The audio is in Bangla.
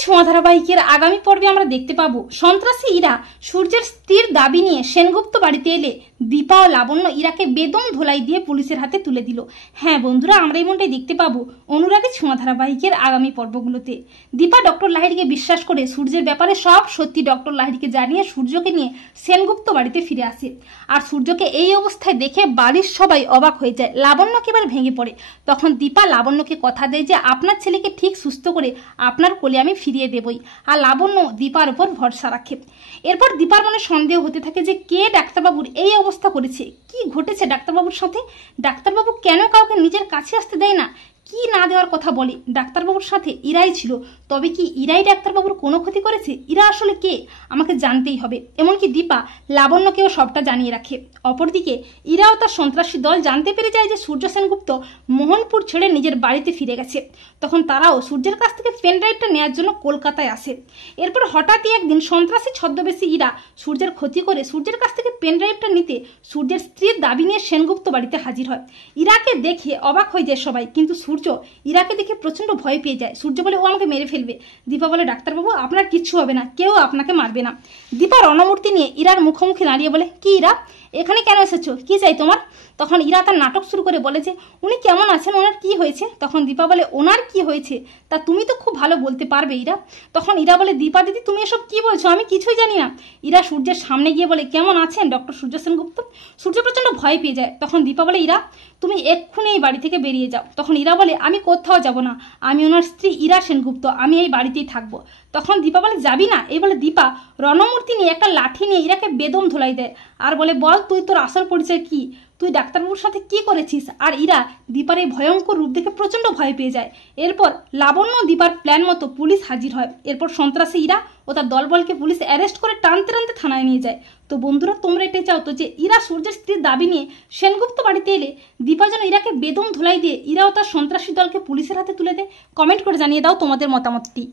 ছোঁয়া ধারাবাহিকের আগামী পর্বে আমরা দেখতে পাবো সন্ত্রাসী ইরা সূর্যের স্ত্রীর দাবি নিয়ে সেনগুপ্ত বাড়িতে এলে দীপা ও লাবণ্য ইরাকে বেদম ধোলাই দিয়ে পুলিশের হাতে তুলে দিল। হ্যাঁ বন্ধুরা, আমরা এমনটাই দেখতে পাবো অনুরাগী ছোঁয়া ধারাবাহিকের আগামী পর্বগুলোতে। দীপা ডক্টর লাহিড়িকে বিশ্বাস করে সূর্যের ব্যাপারে সব সত্যি ডক্টর লাহিড়িকে জানিয়ে সূর্যকে নিয়ে সেনগুপ্ত বাড়িতে ফিরে আসে। আর সূর্যকে এই অবস্থায় দেখে বাড়ির সবাই অবাক হয়ে যায়। লাবণ্য একেবারে ভেঙে পড়ে। তখন দীপা লাবণ্যকে কথা দেয় যে আপনার ছেলেকে ঠিক সুস্থ করে আপনার কোলে আমি ফিরিয়ে দেবই। আর লাবণ্য দীপার উপর ভরসা রাখে। এরপর দীপার মনে সন্দেহ হতে থাকে যে কে ডাক্তারবাবুর এই অবস্থা করেছে, কি ঘটেছে ডাক্তারবাবুর সাথে, ডাক্তারবাবু কেন কাউকে নিজের কাছে আসতে দেয় না, কি না দেওয়ার কথা বলে। ডাক্তারবাবুর সাথে ইরাই ছিল, তবে কি ইরাই ডাক্তারবাবুর কোনো ক্ষতি করেছে? ইরা আসলে কে আমাকে জানতেই হবে। এমনকি দীপা লাবণ্যকেও সবটা জানিয়ে রাখে। অপরদিকে ইরাও তার সন্ত্রাসী দল জানতে পেরে যায় যে সূর্য সেনগুপ্ত মোহনপুর ছেড়ে নিজের বাড়িতে ফিরে গেছে। তখন তারাও সূর্যের কাছ থেকে পেন ড্রাইভটা নেওয়ার জন্য কলকাতায় আসে। এরপর হঠাৎই একদিন সন্ত্রাসী ছদ্মবেশী ইরা সূর্যের ক্ষতি করে সূর্যের কাছ থেকে পেন ড্রাইভটা নিতে সূর্যের স্ত্রীর দাবি নিয়ে সেনগুপ্ত বাড়িতে হাজির হয়। ইরাকে দেখে অবাক হয়ে যায় সবাই, কিন্তু সূর্য ইরাকে দেখে প্রচন্ড ভয় পেয়ে যায়। সূর্য বলে ও আমাকে মেরে ফেলবে। দীপা বলে ডাক্তারবাবু আপনার কিচ্ছু হবে না, কেউ আপনাকে মারবে না। দীপা রণমূর্তি নিয়ে ইরার মুখোমুখি দাঁড়িয়ে বলে কি ইরা, এখানে কেন এসেছো, কি চাই তোমার? তখন ইরা তার নাটক শুরু করে বলে যে উনি কেমন আছেন, ওনার কি হয়েছে? তখন দীপা বলে ওনার কি হয়েছে তা তুমি তো খুব ভালো বলতে পারবে ইরা। তখন ইরা বলে দীপা দিদি তুমি এসব কি বলছো, আমি কিছুই জানি না। ইরা সূর্যের সামনে গিয়ে বলে কেমন আছেন ডক্টর সূর্য সেনগুপ্ত? সূর্য প্রচন্ড ভয় পেয়ে যায়। তখন দীপা বলে ইরা তুমি এক্ষুনি এই বাড়ি থেকে বেরিয়ে যাও। তখন ইরা বলে আমি কোথাও যাব না, আমি ওনার স্ত্রী ইরা সেনগুপ্ত, আমি এই বাড়িতেই থাকবো। তখন দীপা বলে যাবি না? এই বলে দীপা রণমূর্তি নিয়ে একটা লাঠি নিয়ে ইরাকে বেদম ধোলাই দেয় আর বলে বল তুই তোর আসল পরিচয় কি, তুই ডাক্তারবাবুর সাথে কি করেছিস? আর ইরা দীপার এই ভয়ঙ্কর রূপ দেখে প্রচন্ড ভয় পেয়ে যায়। এরপর লাবণ্য দীপার প্ল্যান মতো পুলিশ হাজির হয়। এরপর সন্ত্রাসী ইরা ও তার দলবলকে পুলিশ অ্যারেস্ট করে টানতে টানতে থানায় নিয়ে যায়। তো বন্ধুরা তোমরা এটাই চাও তো যে ইরা সূর্যের স্ত্রীর দাবি নিয়ে সেনগুপ্ত বাড়িতে এলে দীপা যেন ইরাকে বেদম ধোলাই দিয়ে ইরা ও তার সন্ত্রাসী দলকে পুলিশের হাতে তুলে দেয়? কমেন্ট করে জানিয়ে দাও তোমাদের মতামতটি।